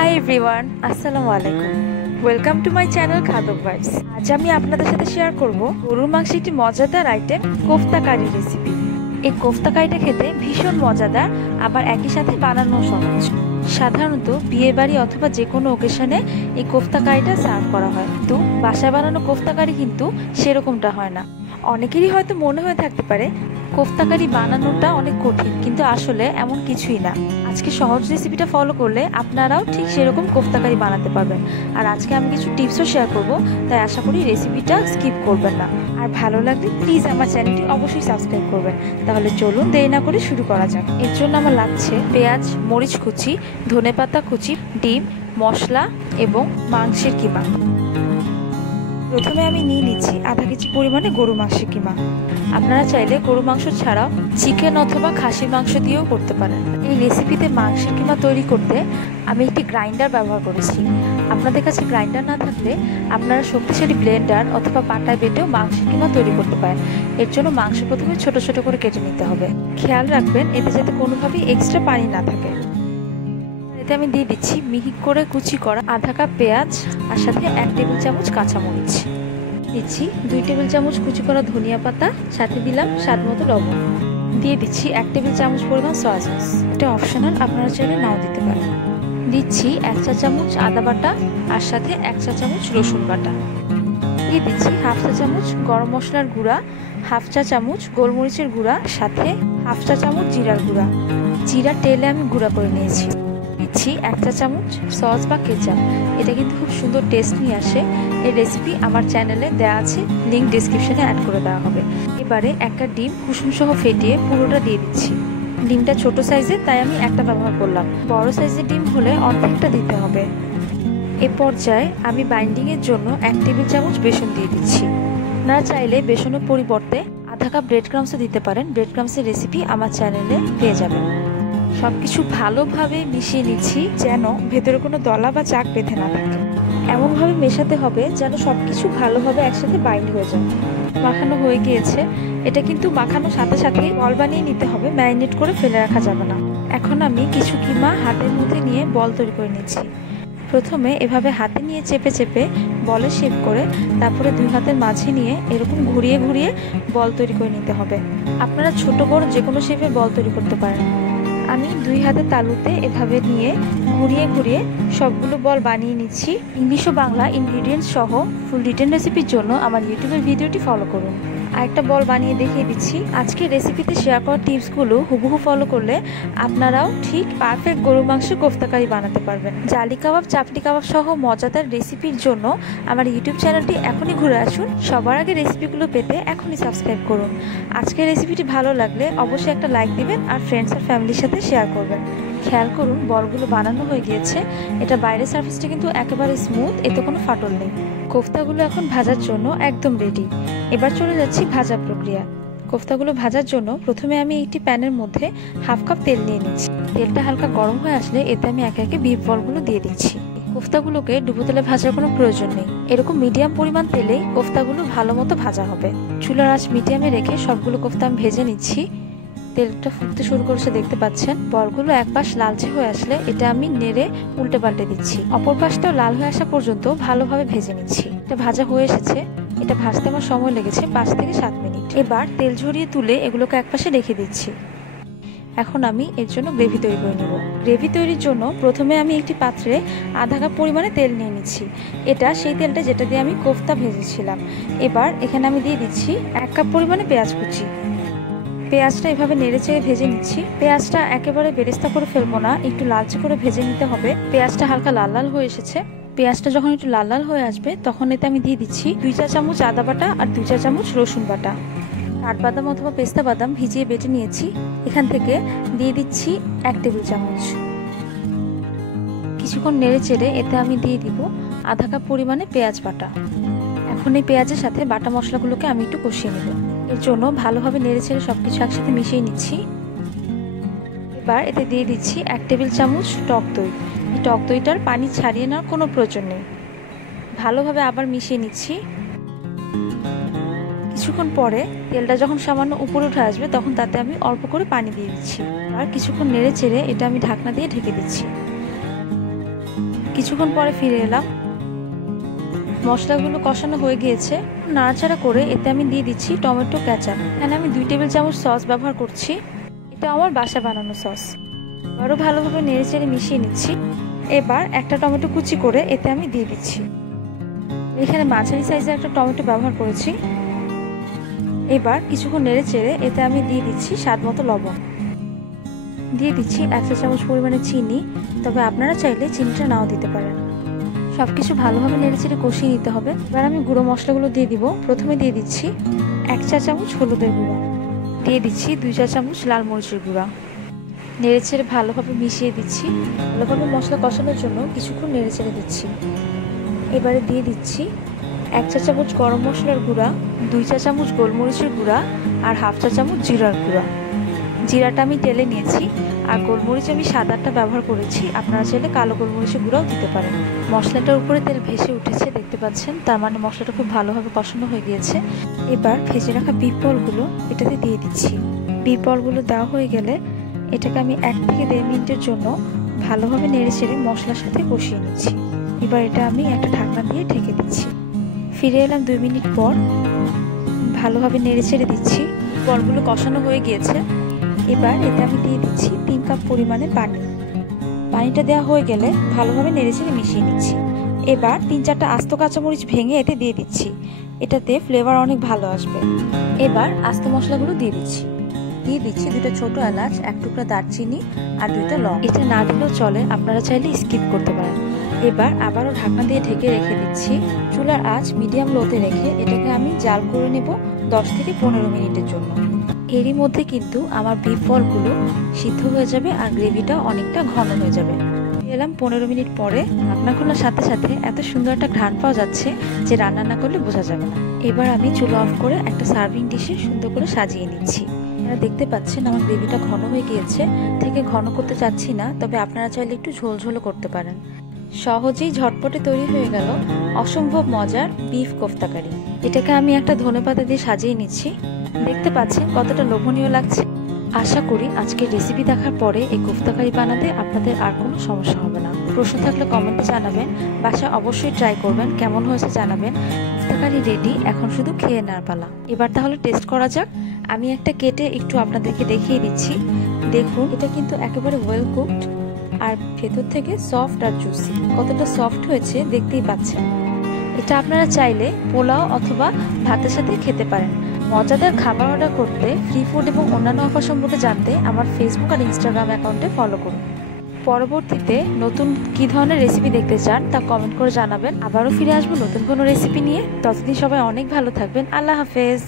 High everyone, আসসালামু আলাইকুম। Welcome to my channel Khadok vibes. আজ আমি আপনাদের সাথে শেয়ার করব গরুর মাংসের একটি মজাদার আইটেম, কোফতা কারি রেসিপি। এই কোফতা কারিটা খেতে ভীষণ মজাদার, আবার একই সাথে বানানো সহজ। সাধারণত বিয়ে বাড়ি অথবা যে কোনো ওকেশনে এই কোফতা কারিটা সার্ভ করা হয়, কিন্তু বাসায় বানানো কোফতা কারি কিন্তু সেরকমটা হয় না। অনেকেরই হয়তো মনে হয়ে থাকতে পারে কোফতা কারি বানানোটা অনেক কঠিন, কিন্তু আসলে এমন কিছুই না। আজকে সহজ রেসিপিটা ফলো করলে আপনারাও ঠিক সেরকম কোফতা কারি বানাতে পারবেন। আর আজকে আমি কিছু টিপসও শেয়ার করব, তাই আশা করি রেসিপিটা স্কিপ করবেন না। আর ভালো লাগলে প্লিজ আমার চ্যানেলটি অবশ্যই সাবস্ক্রাইব করবেন। তাহলে চলুন দেরি না করে শুরু করা যাক। এর জন্য আমার লাগছে পেঁয়াজ, মরিচ কুচি, ধনেপাতা কুচি, ডিম, মশলা এবং মাংসের কিমা। প্রথমে আমি নিয়ে নিচ্ছি আধা কেজি পরিমাণে গরু মাংসের কিমা। আপনারা চাইলে গরু মাংস ছাড়াও চিকেন অথবা খাসির মাংস দিয়েও করতে পারেন। এই রেসিপিতে মাংসের কিমা তৈরি করতে আমি একটি গ্রাইন্ডার ব্যবহার করেছি। আপনাদের কাছে গ্রাইন্ডার না থাকলে আপনারা শক্তিশালী ব্লেন্ডার অথবা পাটায় বেটেও মাংসের কিমা তৈরি করতে পারেন। এর জন্য মাংস প্রথমে ছোট ছোট করে কেটে নিতে হবে। খেয়াল রাখবেন এতে যাতে কোনোভাবেই এক্সট্রা পানি না থাকে। এতে আমি দিয়ে দিচ্ছি মিহি করে কুচি করা আধা কাপ পেঁয়াজ, আর সাথে 1 টেবিল চামচ কাঁচামরিচ দিচ্ছি, 2 টেবিল চামচ কুচি করা ধনিয়া পাতা, সাথে দিলাম স্বাদ মতো লবণ, দিয়ে দিচ্ছি 1 টেবিল চামচ পরিমাণ সয়া সস। এটা অপশনাল, আপনারা চাইলে নাও দিতে পারেন। দিচ্ছি 1 চা চামচ আদা বাটা, আর সাথে 1 চা চামচ রসুন বাটা। দিয়ে দিচ্ছি 1/2 চা চামচ গরম মশলার গুঁড়া, 1/2 চা চামচ গোলমরিচের গুঁড়া, সাথে 1/2 চা চামচ জিরার গুঁড়া। জিরা তেলে আমি গুঁড়া করে নিয়েছি। দিচ্ছি 1 চা চামচ সস বা কেচাপ। এটা কিন্তু খুব সুন্দর টেস্ট নিয়ে আসে। এই রেসিপি আমার চ্যানেলে দেওয়া আছে, লিঙ্ক ডিসক্রিপশনে অ্যাড করে দেওয়া হবে। এবারে একটা ডিম কুসুম সহ ফেটিয়ে পুরোটা দিয়ে দিচ্ছি। ডিমটা ছোট সাইজের, তাই আমি একটা ব্যবহার করলাম। বড় সাইজের ডিম হলে অর্ধেকটা দিতে হবে। এ পর্যায়ে আমি বাইন্ডিংয়ের জন্য 1 টেবিল চামচ বেসন দিয়ে দিচ্ছি। আপনারা চাইলে বেসনের পরিবর্তে আধা কাপ ব্রেড ক্রামসও দিতে পারেন। ব্রেড ক্রামসের রেসিপি আমার চ্যানেলে পেয়ে যাবেন। সবকিছু ভালোভাবে মিশিয়ে নিচ্ছি, যেন ভেতরে কোনো দলা বা চাক বেঁধে না থাকে। এমনভাবে মেশাতে হবে যেন সবকিছু ভালোভাবে একসাথে বাইন্ড হয়ে যায়। মাখানো হয়ে গিয়েছে। এটা কিন্তু মাখানোর সাথে সাথে বল বানিয়ে নিতে হবে, ম্যারিনেট করে ফেলে রাখা যাবে না। এখন আমি কিছু কিমা হাতের মধ্যে নিয়ে বল তৈরি করে নিচ্ছি। প্রথমে এভাবে হাতে নিয়ে চেপে চেপে বলে শেপ করে, তারপরে 2 হাতের মাঝে নিয়ে এরকম ঘুরিয়ে ঘুরিয়ে বল তৈরি করে নিতে হবে। আপনারা ছোট বড় যে কোনো শেপে বল তৈরি করতে পারেন। আমি 2 হাতের তালুতে এভাবে নিয়ে ঘুরিয়ে ঘুরিয়ে সবগুলো বল বানিয়ে নিচ্ছি। ইংলিশ ও বাংলা ইনগ্রিডিয়েন্টস সহ ফুল রিটেন রেসিপির জন্য আমার ইউটিউবের ভিডিওটি ফলো করুন। আরেকটা বল বানিয়ে দেখিয়ে দিচ্ছি। আজকে রেসিপিতে শেয়ার করা টিপসগুলো হুবহু ফলো করলে আপনারাও ঠিক পারফেক্ট গরু মাংসের কোফতা কারি বানাতে পারবেন। জালি কাবাব, চাপটি কাবাব সহ মজাদার রেসিপির জন্য আমার ইউটিউব চ্যানেলটি এখনই ঘুরে আসুন। সবার আগে রেসিপিগুলো পেতে এখনই সাবস্ক্রাইব করুন। আজকের রেসিপিটি ভালো লাগলে অবশ্যই একটা লাইক দিবেন, আর ফ্রেন্ডস আর ফ্যামিলির সাথে শেয়ার করবেন। খেয়াল করুন বলগুলো বানানো হয়ে গিয়েছে। এটা বাইরের সার্ফেসটা কিন্তু একেবারে স্মুথ, এতে কোনো ফাটল নেই। কোফতাগুলো এখন ভাজার জন্য একদম রেডি। এবার চলে যাচ্ছি ভাজা প্রক্রিয়া। কোফতাগুলো ভাজার জন্য প্রথমে আমি একটি প্যানের মধ্যে 1/2 কাপ তেল নিয়ে নিচ্ছি। তেলটা হালকা গরম হয়ে আসলে এতে আমি একে একে বিফ বলগুলো দিয়ে দিচ্ছি। কোফতাগুলোকে ডুবো তেলে ভাজার কোনো প্রয়োজন নেই। এরকম মিডিয়াম পরিমাণ তেলেই কোফতাগুলো ভালো মতো ভাজা হবে। চুলার আঁচ মিডিয়ামে রেখে সবগুলো কোফতা আমি ভেজে নিচ্ছি। তেলটা ফুটতে শুরু করেছে, দেখতে পাচ্ছেন। বলগুলো এক পাশ লালচে হয়ে আসলে এটা আমি নেড়ে উল্টে পাল্টে দিচ্ছি। অপর পাশটাও লাল হয়ে আসা পর্যন্ত ভালোভাবে ভেজে নিচ্ছি। এটা ভাজা হয়ে এসেছে। এটা ভাজতে আমার সময় লেগেছে 5 থেকে 7 মিনিট। এবার তেল ঝরিয়ে তুলে এগুলোকে একপাশে রেখে দিচ্ছি। এখন আমি এর জন্য গ্রেভি তৈরি করে নেব। গ্রেভি তৈরির জন্য প্রথমে আমি একটি পাত্রে আধা কাপ পরিমাণে তেল নিয়ে নিচ্ছি। এটা সেই তেলটা যেটা দিয়ে আমি কোফতা ভেজেছিলাম। এবার এখানে আমি দিয়ে দিচ্ছি 1 কাপ পরিমাণে পেঁয়াজ কুচি। পেঁয়াজটা এভাবে নেড়ে চেড়ে ভেজে নিচ্ছি। পেঁয়াজটা একেবারে বেরেস্তা করে ফেলবো না, একটু লালচে করে ভেজে নিতে হবে। পেঁয়াজটা হালকা লাল লাল হয়ে এসেছে। পেঁয়াজটা যখন একটু লাল লাল হয়ে আসবে তখন এতে আমি দিয়ে দিচ্ছি 2 চা চামচ আদা বাটা আর 2 চা চামচ রসুন বাটা। কাঠবাদাম অথবা পেস্তা বাদাম ভিজিয়ে বেটে নিয়েছি। এখান থেকে দিয়ে দিচ্ছি 1 টেবিল চামচ। কিছুক্ষণ নেড়ে চেড়ে এতে আমি দিয়ে দিব আধা কাপ পরিমাণে পেঁয়াজ বাটা। এখন এই পেঁয়াজের সাথে বাটা মশলাগুলোকে আমি একটু কষিয়ে নেব। এর জন্য ভালোভাবে নেড়ে চেড়ে সবকিছু একসাথে মিশিয়ে নিচ্ছি। এবার এতে দিয়ে দিচ্ছি 1 টেবিল চামচ টক দই। এই টক দইটার পানি ছাড়িয়ে নেওয়ার কোনো প্রয়োজন নেই। ভালোভাবে আবার মিশিয়ে নিচ্ছি। কিছুক্ষণ পরে তেলটা যখন সামান্য উপরে উঠে আসবে তখন তাতে আমি অল্প করে পানি দিয়ে দিচ্ছি। আর কিছুক্ষণ নেড়ে চেড়ে এটা আমি ঢাকনা দিয়ে ঢেকে দিচ্ছি। কিছুক্ষণ পরে ফিরে এলাম। মশলাগুলো কষানো হয়ে গিয়েছে। নাড়াচাড়া করে এতে আমি দিয়ে দিচ্ছি টমেটো কেচাপ। এখানে আমি 2 টেবিল চামচ সস ব্যবহার করছি। এটা আমার বাসা বানানো সস। আরও ভালোভাবে নেড়েচেড়ে মিশিয়ে নিচ্ছি। এবার একটা টমেটো কুচি করে এতে আমি দিয়ে দিচ্ছি। এখানে মাঝারি সাইজের একটা টমেটো ব্যবহার করেছি। এবার কিছুক্ষণ নেড়েচেড়ে এতে আমি দিয়ে দিচ্ছি স্বাদ মতো লবণ। দিয়ে দিচ্ছি 1 চা চামচ পরিমাণে চিনি, তবে আপনারা চাইলে চিনিটা নাও দিতে পারেন। সবকিছু ভালোভাবে নেড়েচেড়ে কষিয়ে নিতে হবে। এবার আমি গুঁড়ো মশলাগুলো দিয়ে দিব। প্রথমে দিয়ে দিচ্ছি 1 চা চামচ হলুদের গুঁড়া, দিয়ে দিচ্ছি 2 চা চামচ লাল মরিচের গুঁড়া। নেড়েচেড়ে ভালোভাবে মিশিয়ে দিচ্ছি। ভালোভাবে মশলা কষানোর জন্য কিছুক্ষণ নেড়েচেড়ে দিচ্ছি। এবারে দিয়ে দিচ্ছি 1 চা চামচ গরম মশলার গুঁড়া, 2 চা চামচ গোলমরিচের গুঁড়া আর 1/2 চা চামচ জিরার গুঁড়া। জিরাটা আমি টেলে নিয়েছি, আর গোলমরিচ আমি সাদাটা ব্যবহার করেছি। আপনারা চাইলে কালো গোলমরিচের গুঁড়াও দিতে পারেন। মশলাটার উপরে তেল ভেসে উঠেছে, দেখতে পাচ্ছেন, তার মানে মশলাটা খুব ভালোভাবে কষানো হয়ে গিয়েছে। এবার ভেজে রাখা বিফ বলগুলো এটাতে দিয়ে দিচ্ছি। বিফ বলগুলো দেওয়া হয়ে গেলে এটাকে আমি 1 থেকে 1.5 মিনিটের জন্য ভালোভাবে নেড়েচেড়ে মশলার সাথে কষিয়ে নিচ্ছি। এবার এটা আমি একটা ঢাকনা দিয়ে ঢেকে দিচ্ছি। ফিরে এলাম 2 মিনিট পর। ভালোভাবে নেড়েচেড়ে দিচ্ছি। বলগুলো কষানো হয়ে গিয়েছে। এবার এতে আমি দিয়ে দিচ্ছি 3 কাপ পরিমাণে পানি। পানিটা দেওয়া হয়ে গেলে ভালোভাবে নেড়েচেড়ে মিশিয়ে নিচ্ছি। এবার 3-4টা আস্ত কাঁচামরিচ ভেঙে এতে দিয়ে দিচ্ছি। এটাতে ফ্লেভার অনেক ভালো আসবে। এবার আস্ত মশলাগুলো দিয়ে দিচ্ছি। দিয়ে দিচ্ছি 2টা ছোট এলাচ, 1 টুকরা দারচিনি আর 2টা লং। এটা না দিলেও চলে, আপনারা চাইলে স্কিপ করতে পারেন। এবার আবারও ঢাকনা দিয়ে ঢেকে রেখে দিচ্ছি। চুলার আঁচ মিডিয়াম লোতে রেখে এটাকে আমি জাল করে নেব 10 থেকে 15 মিনিটের জন্য। এরই মধ্যে কিন্তু আমার বিফ বলগুলো সিদ্ধ হয়ে যাবে আর গ্রেভিটা অনেকটা ঘন হয়ে যাবে। এলাম 15 মিনিট পরে। ঢাকনা খোলার সাথে সাথে এত সুন্দর একটা ঘ্রাণ পাওয়া যাচ্ছে যে রান্না না করলে বোঝা যাবে না। এবার আমি চুলা অফ করে একটা সার্ভিং ডিশে সুন্দর করে সাজিয়ে নিচ্ছি। আপনারা দেখতে পাচ্ছেন আমার গ্রেভিটা ঘন হয়ে গিয়েছে। থেকে ঘন করতে চাচ্ছি না, তবে আপনারা চাইলে একটু ঝোলঝোলও করতে পারেন। সহজেই ঝটপটে তৈরি হয়ে গেল অসম্ভব মজার বিফ কোফতা কারি। এটাকে আমি একটা ধনেপাতা দিয়ে সাজিয়ে নিচ্ছি। দেখতে পাচ্ছেন কতটা লোভনীয় লাগছে। আশা করি আজকের রেসিপি দেখার পরে এই কোফতা কারি বানাতে আপনাদের আর কোনো সমস্যা হবে না। প্রশ্ন থাকলে কমেন্টে জানাবেন। বাসায় অবশ্যই ট্রাই করবেন, কেমন হয়েছে জানাবেন। কোফতা কারি রেডি, এখন শুধু খেয়ে নেওয়ার পালা। এবার তাহলে টেস্ট করা যাক। আমি একটা কেটে একটু আপনাদেরকে দেখিয়ে দিচ্ছি। দেখুন, এটা কিন্তু একেবারে ওয়েল কুকড আর ভেতর থেকে সফট আর জুসি। কতটা সফট হয়েছে দেখতেই পাচ্ছেন। এটা আপনারা চাইলে পোলাও অথবা ভাতের সাথে খেতে পারেন। মজাদার খাবার অর্ডার করতে, ফ্রি ফুড এবং অন্যান্য অফার সম্পর্কে জানতে আমার ফেসবুক আর ইনস্টাগ্রাম অ্যাকাউন্টে ফলো করুন। পরবর্তীতে নতুন কী ধরনের রেসিপি দেখতে চান তা কমেন্ট করে জানাবেন। আবারও ফিরে আসবো নতুন কোনো রেসিপি নিয়ে। ততদিন সবাই অনেক ভালো থাকবেন। আল্লাহ হাফেজ।